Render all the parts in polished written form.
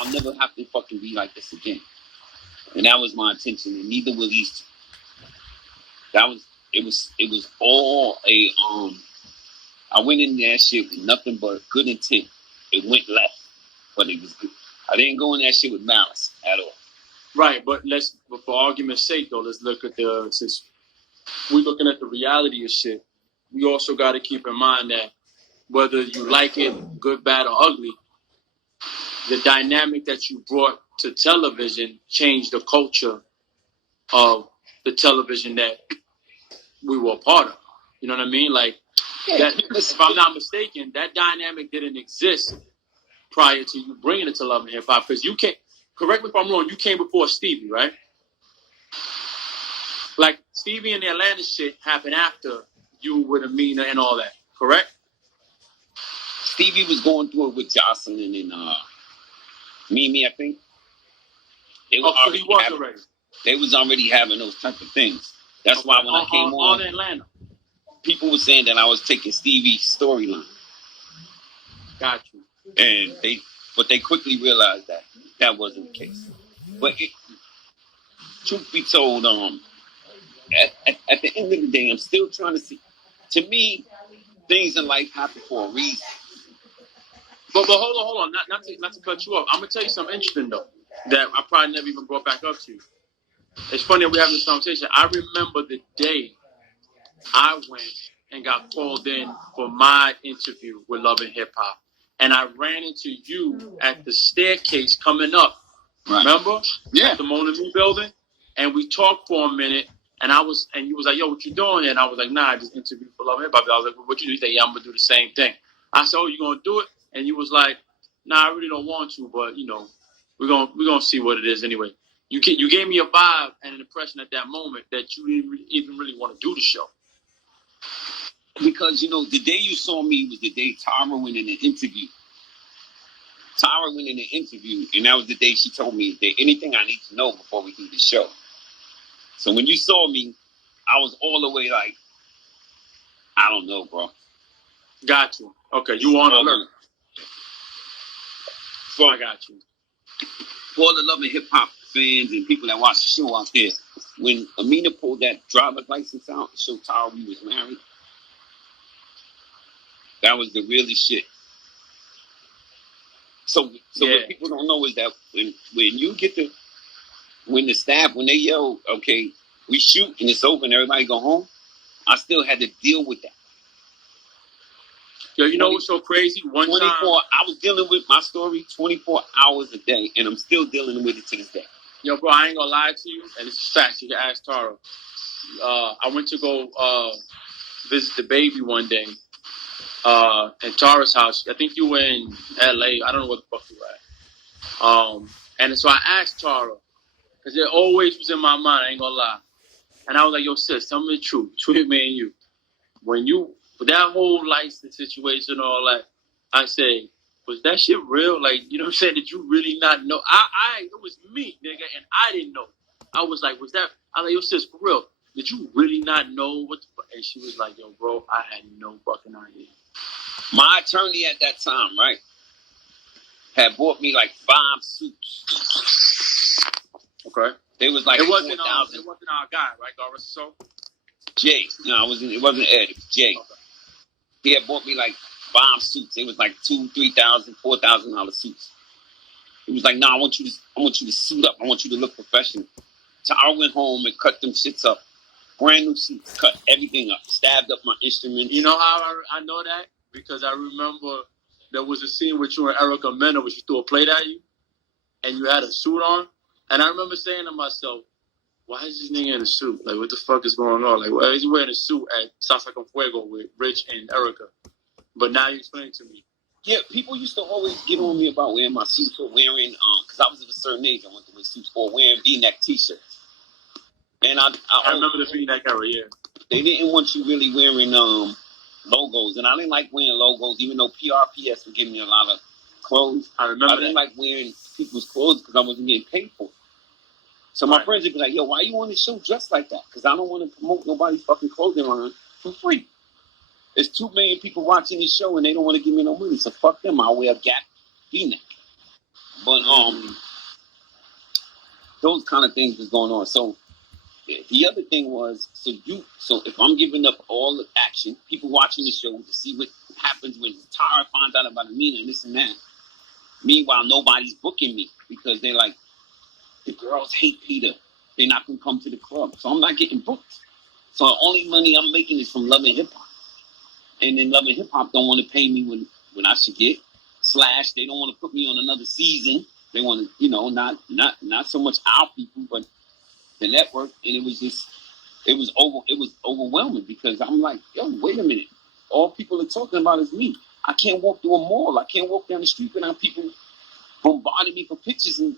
I'll never have to fucking be like this again. And that was my intention, and neither will these two. It was all a I went in that shit with nothing but good intent. It went left, but it was good. I didn't go in that shit with malice at all. Right, but for argument's sake though, let's look at since we're looking at the reality of shit, we also got to keep in mind that whether you like it, good, bad, or ugly, the dynamic that you brought to television changed the culture of the television that we were a part of. You know what I mean? Like, that, if I'm not mistaken, that dynamic didn't exist prior to you bringing it to Love and Hip Hop, because you came, correct me if I'm wrong, you came before Stevie, right? Like, Stevie and the Atlanta shit happened after you with Amina and all that, correct? Stevie was going through it with Jocelyn and Mimi, I think. They was already having those type of things. That's why when I came on Atlanta, people were saying that I was taking Stevie's storyline. Got you. And they quickly realized that wasn't the case. But truth be told, at the end of the day, I'm still trying to see. To me, things in life happen for a reason. But hold on, not to cut you off. I'm gonna tell you something interesting though that I probably never even brought back up to you. It's funny that we're having this conversation. I remember the day I went and got called in for my interview with Love and Hip Hop, and I ran into you at the staircase coming up. Right. Remember? Yeah. At the Mona Me building, and we talked for a minute. And you was like, "Yo, what you doing?" And I was like, "Nah, I just interviewed for Love and Hip Hop." I was like, well, "What you do?" He said, "Yeah, I'm gonna do the same thing." I said, "Oh, you gonna do it?" And you was like, "Nah, I really don't want to, but you know, we're gonna see what it is anyway." You gave me a vibe and an impression at that moment that you didn't even really want to do the show. Because, the day you saw me was the day Tara went in an interview. Tara went in an interview, and that was the day she told me, "Is there anything I need to know before we do the show?" So when you saw me, I was all the way like, I don't know, bro. Got you. Okay, you on alert. So I got you. For all the Love and Hip Hop fans and people that watch the show out there, when Amina pulled that driver's license out to show Tara we was married, that was the realest shit. So what people don't know is that when you get to, when the staff, when they yell, "Okay, we shoot and it's over and everybody go home," I still had to deal with that. Yo, you know what's so crazy? I was dealing with my story 24 hours a day, and I'm still dealing with it to this day. Yo, bro, I ain't gonna lie to you, and this is facts. You can ask Tara. I went to go visit the baby one day at Tara's house. I think you were in LA. I don't know what the fuck you were at. And so I asked Tara, because it always was in my mind, I ain't gonna lie. And I was like, "Yo, sis, tell me the truth. Between me and you. With that whole license situation and all that, I say, was that shit real? Like, you know what I'm saying? Did you really not know?" It was me, nigga, and I didn't know. I was like, I was like, "Yo, sis, for real, did you really not know what the fuck?" And she was like, "Yo, bro, I had no fucking idea." My attorney at that time, right, had bought me like 5 suits. Okay. They was like it wasn't 4,000. It wasn't our guy, right, Doris? So Jay. No, it wasn't Ed. It was Jay. Okay. He had bought me like 5 suits. It was like $2,000, $3,000, $4,000 suits. He was like, "No, I want you to suit up. I want you to look professional." So I went home and cut them shits up. Brand new suits, cut everything up, stabbed up my instruments. You know how I know that? Because I remember there was a scene with you and Erica Mena where she threw a plate at you, and you had a suit on. And I remember saying to myself, "Why is this nigga in a suit? Like, what the fuck is going on? Like, why is he wearing a suit at Salsa con Fuego with Rich and Erica?" But now you explain it to me. Yeah, people used to always get on me about wearing my suits or wearing, because I was of a certain age, I went to wear suits, or wearing V-neck t-shirts. And I remember the V-neck era, yeah. They didn't want you really wearing logos, and I didn't like wearing logos, even though PRPS would give me a lot of clothes. I didn't like wearing people's clothes because I wasn't getting paid for it. So my friends would be like, "Yo, why you on the show dressed like that?" Because I don't want to promote nobody's fucking clothing line for free. There's 2 million people watching this show and they don't want to give me no money, so fuck them. I'll wear a Gap V-neck. But those kind of things was going on. So the other thing was, so if I'm giving up all the action, people watching the show to see what happens when Tara finds out about Amina and this and that. Meanwhile, nobody's booking me because they're like, the girls hate Peter. They're not gonna come to the club, so I'm not getting booked. So the only money I'm making is from Love and Hip Hop, and then Love and Hip Hop don't want to pay me when I should get. Slash, they don't want to put me on another season. They want to, not so much our people, but the network. And it was overwhelming because I'm like, yo, wait a minute. All people are talking about is me. I can't walk through a mall. I can't walk down the street without people bombarding me for pictures, and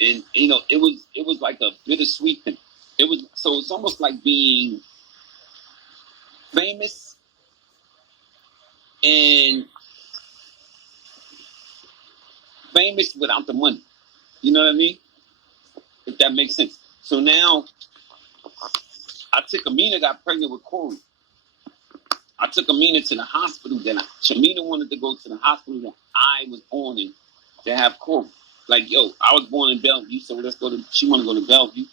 it was like a bittersweet thing. It's almost like being famous and famous without the money. You know what I mean? If that makes sense. So now I took Amina, got pregnant with Corey. I took Amina to the hospital. Then Shamina wanted to go to the hospital that I was born in to have Corey. Like, yo, I was born in Bellevue, so she want to go to Bellevue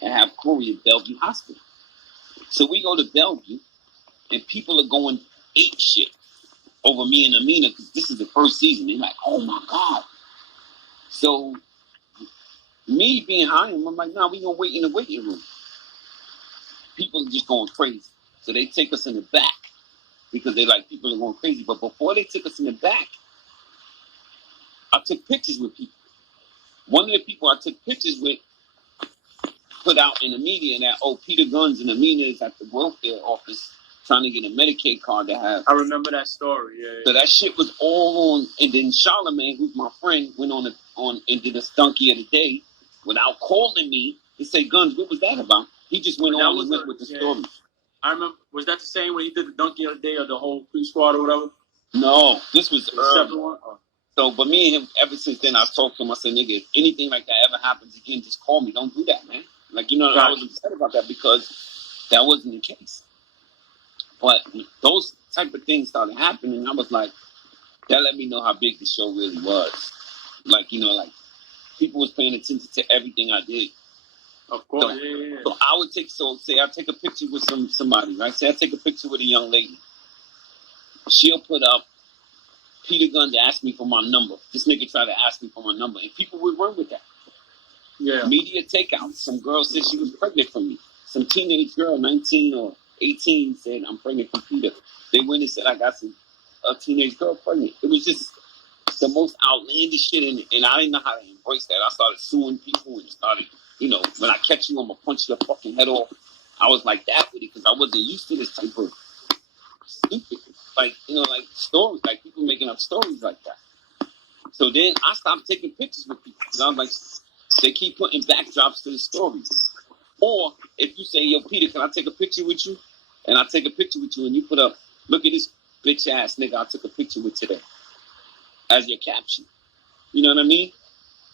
and have Corey at Bellevue Hospital. So we go to Bellevue, and people are going ape shit over me and Amina because this is the first season. They're like, oh my God. So me being high, I'm like, nah, we gonna wait in the waiting room. People are just going crazy. So they take us in the back because they like people are going crazy. But before they took us in the back, I took pictures with people. One of the people I took pictures with put out in the media that, Peter Gunz and Amina is at the welfare office trying to get a Medicaid card to have. I remember that story, yeah. So that shit was all on, and then Charlamagne, who's my friend, went on and did a Stunky of the Day without calling me to say, Gunz, what was that about? He just went on and went with the story. I remember, was that the same when he did the Donkey of the Day or the whole pre-squad or whatever? No, this was separate one? So, but me and him, ever since then, I talked to him. I said, nigga, if anything like that ever happens again, just call me. Don't do that, man. Like, I was upset about that because that wasn't the case. But those type of things started happening. I was like, that let me know how big the show really was. Like, like people was paying attention to everything I did. Of course, So, yeah. So I would say I take a picture with somebody, right? Say I take a picture with a young lady. She'll put up, Peter Gunz asked me for my number. This nigga tried to ask me for my number, and people would run with that. Yeah. Media takeout. Some girl said she was pregnant from me. Some teenage girl, 19 or 18, said, I'm pregnant from Peter. They went and said, I got a teenage girl pregnant. It was just the most outlandish shit, and I didn't know how to embrace that. I started suing people and started, when I catch you, I'm going to punch your fucking head off. I was like that with it because I wasn't used to this type of stupid, like stories, like people making up stories like that. So then I stopped taking pictures with people because I was like, they keep putting backdrops to the stories. Or if you say, yo, Peter, can I take a picture with you? And I take a picture with you and you put up, look at this bitch ass nigga I took a picture with today as your caption. You know what I mean?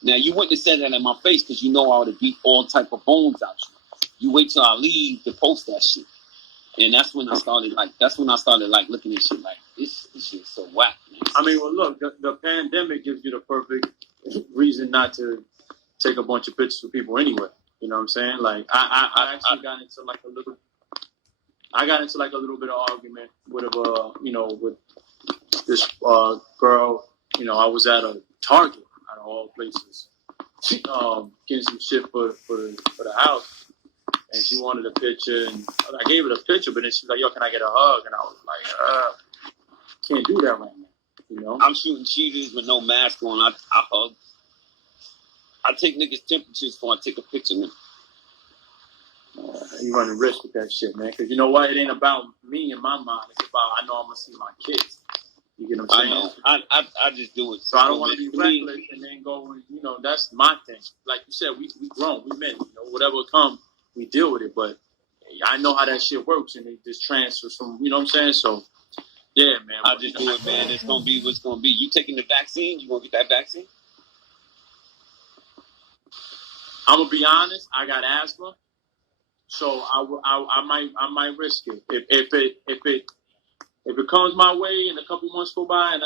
Now, you wouldn't have said that in my face because you know I would have beat all type of bones out you. You wait till I leave to post that shit. And that's when I started looking at shit like, this shit's so whack, man. I mean, well, look, the pandemic gives you the perfect reason not to take a bunch of pictures with people anyway. You know what I'm saying? Like, I actually got into like a little bit of argument with with this girl. I was at a Target, out of all places, getting some shit for the house. And she wanted a picture, and I gave her the picture, but then she was like, yo, can I get a hug? And I was like, can't do that right now, I'm shooting cheaters with no mask on. I hug. I take niggas' temperatures before I take a picture, man. You running risk with that shit, man. Because you know what? It ain't about me in my mind. It's about, I know I'm going to see my kids. You get what I'm saying? I know. I just do it. So I don't want to be reckless and then go, that's my thing. Like you said, we grown, we men. Whatever come, we deal with it. But I know how that shit works, and it just transfers from, you know what I'm saying? So, yeah, man. I just do it, man. It's going to be what's going to be. You taking the vaccine? You going to get that vaccine? I'm going to be honest. I got asthma. So I might risk it. If it comes my way and a couple months go by and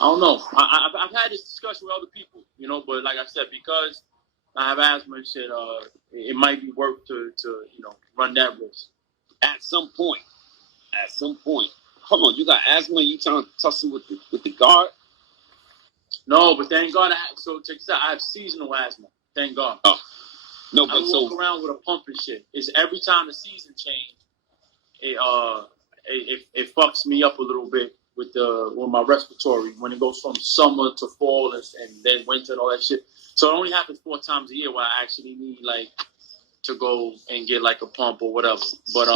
I don't know. I've had this discussion with other people, you know, but like I said, because I have asthma and shit, it might be worth to run that risk. At some point. Come on, you got asthma and you trying to tussle with the guard? No, but thank God. So check this out. I have seasonal asthma. Thank God. Oh. No, but I walk around with a pump and shit. It's every time the season change, it fucks me up a little bit with my respiratory when it goes from summer to fall and then winter and all that shit. So it only happens 4 times a year where I actually need like to go and get like a pump or whatever. But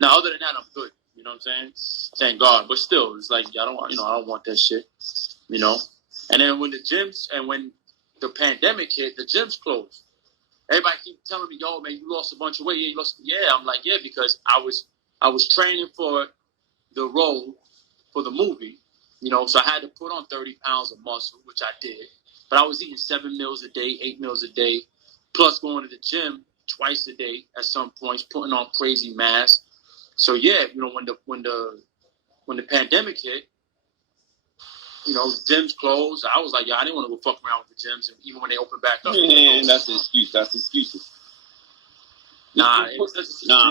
now other than that, I'm good. You know what I'm saying? Thank God. But still, it's like I don't want that shit. You know. And then when the pandemic hit, the gyms closed. Everybody keep telling me, "Yo, man, you lost a bunch of weight." Yeah, you lost. Yeah, I'm like, yeah, because I was training for the role for the movie, you know, so I had to put on 30 pounds of muscle, which I did. But I was eating 7 meals a day, 8 meals a day, plus going to the gym twice a day at some points, putting on crazy mass. So yeah, you know, when the pandemic hit, you know, gyms closed. I was like, yeah, I didn't want to go fuck around with the gyms, and even when they opened back up. Man, that's an excuse. That's excuses. Nah,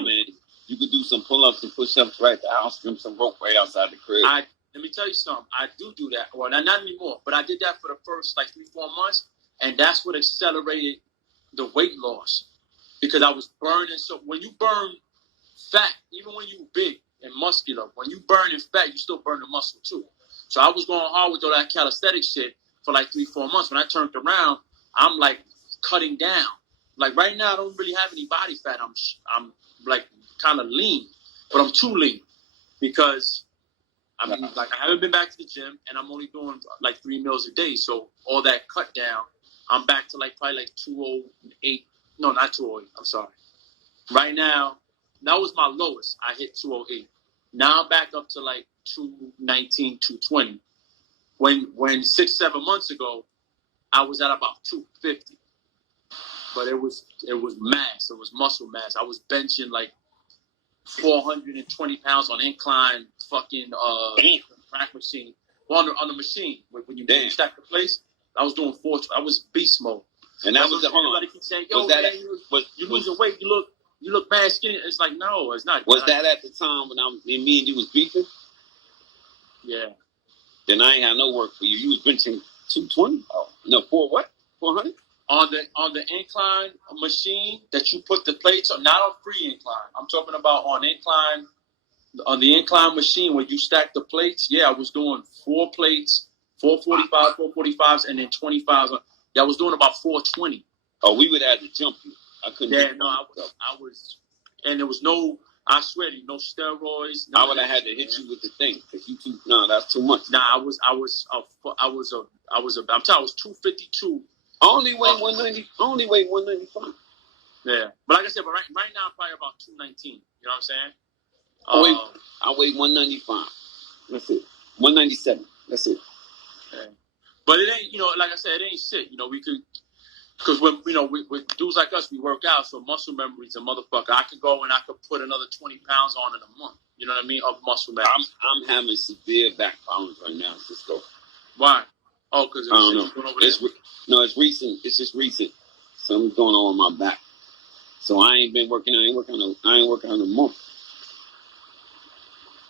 man. You could do some pull-ups and push-ups right at the house, swim some rope right outside the crib. Let me tell you something. I do that. Well, not anymore, but I did that for the first like 3-4 months, and that's what accelerated the weight loss because I was burning. So when you burn fat, even when you big and muscular, when you burn in fat, you still burn the muscle too. So I was going hard with all that calisthenics shit for like 3-4 months. When I turned around, I'm like cutting down. Like right now, I don't really have any body fat. I'm like kind of lean, but I'm too lean because I mean, like I haven't been back to the gym and I'm only doing like 3 meals a day. So all that cut down, I'm back to like probably like 208. No, not 208. I'm sorry. Right now, that was my lowest. I hit 208. Now I'm back up to like 219, 220. When 6-7 months ago, I was at about 250. But it was mass. It was muscle mass. I was benching like 420 pounds on incline fucking rack machine. Well, on the machine when you stack the plates, I was doing 4. I was beast mode. And that was everybody keeps saying, "Yo, man, you losing weight. You look mad skinny." It's like, no, it's not. Was that at the time when me and you was beefing? Yeah. Then I ain't had no work for you. You was benching 220? Oh, no, 400? On the incline machine that you put the plates on, not on free incline. I'm talking about on the incline machine where you stack the plates. Yeah, I was doing 4 plates, 445s, and then 25s. Yeah, I was doing about 420. Oh, we would have to jump you. I couldn't. Yeah, no, I was, and there was no. I swear to you, no steroids. I would have had to hit you with the thing because you too. No, that's too much. Nah, I was 252. Only weigh 190. Only weigh 195. Yeah, but like I said, right now I'm probably about 219. You know what I'm saying? I weigh 195. That's it. 197. That's it. Okay. But it ain't, like I said, it ain't shit. We could, because when with dudes like us, we work out, so muscle memory's a motherfucker. I could go and I could put another 20 pounds on in a month. You know what I mean? Of muscle memory. I'm having severe back problems right now, Cisco. Why? Oh, because I don't know. It's recent. It's just recent. Something's going on with my back. So I ain't been working. I ain't working on a month.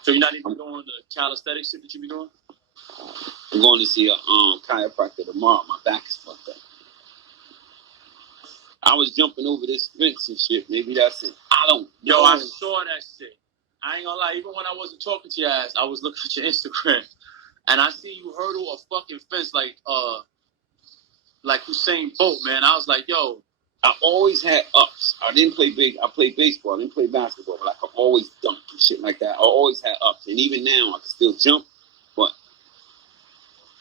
So you're not even doing the calisthenics shit that you be doing? I'm going to see a chiropractor tomorrow. My back is fucked up. I was jumping over this fence and shit. Maybe that's it. I don't know. Yo, I saw that shit. I ain't gonna lie. Even when I wasn't talking to your ass, I was looking at your Instagram, and I see you hurdle a fucking fence like Usain Bolt, man. I was like, yo. I always had ups. I played baseball. I didn't play basketball, but I could always dunk and shit like that. I always had ups. And even now, I can still jump. But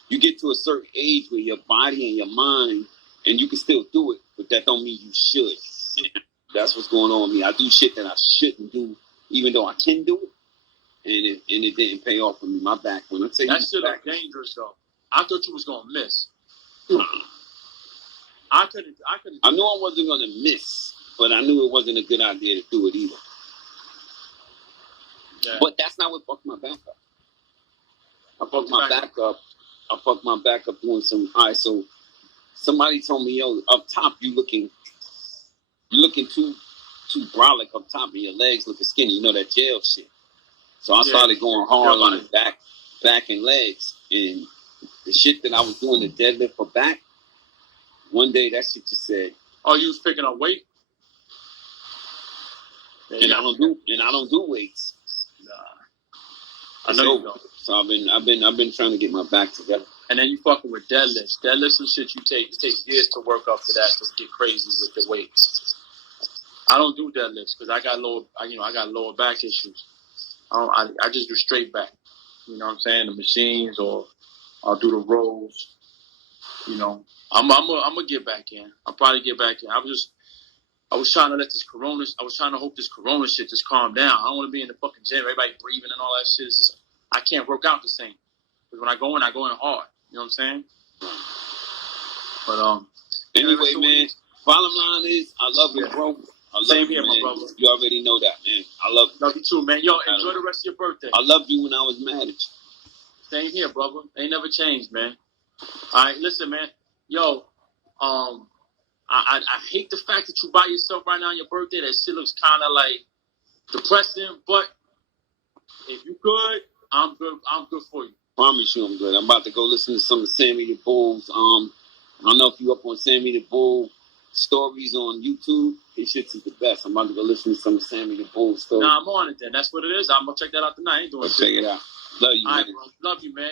you get to a certain age where your body and your mind, and you can still do it, but that don't mean you should. That's what's going on with me. I do shit that I shouldn't do, even though I can do it. And it didn't pay off for me. My back. When I say that shit look dangerous, though. I thought you was going to miss. I couldn't. I knew I wasn't going to miss, but I knew it wasn't a good idea to do it either. Yeah. But that's not what fucked my back up. I fucked my back up I fucked my back up doing some. All right, so somebody told me, yo, up top you looking too brolic up top, and your legs looking skinny. You know that jail shit. So I started going hard on the back and legs, and the shit that I was doing the deadlift for back. One day that shit just said, "Oh, you was picking up weight." And I don't do weights. Nah. I know you don't. So I've been trying to get my back together. And then you fucking with deadlifts. Deadlifts and shit it takes years to work up for that to get crazy with the weights. I don't do deadlifts because I got lower back issues. I just do straight back. You know what I'm saying? The machines, or I'll do the rows. You know, I'm gonna get back in. I'll probably get back in. I was trying to hope this corona shit just calm down. I don't want to be in the fucking gym, everybody breathing and all that shit. It's just, I can't work out the same. Because when I go in hard. You know what I'm saying? But anyway, man, bottom line is I love you, bro. I love Same you, here, man. my brother. You already know that, man. I love you. Love you too, man. Yo, enjoy the rest of your birthday. I loved you when I was mad at you. Same here, brother. Ain't never changed, man. All right, listen, man. Yo, I hate the fact that you by yourself right now on your birthday. That shit looks kind of like depressing. But if you good, I'm good. I'm good for you. Promise you, I'm good. I'm about to go listen to some of Sammy the Bull's. I don't know if you up on Sammy the Bull stories on YouTube. His shit's is the best. I'm about to go listen to some of Sammy the Bull stories. Nah, I'm on it then. That's what it is. I'm gonna check that out tonight. I ain't doing shit. Check it out. Love you, All man. right, bro. Love you, man.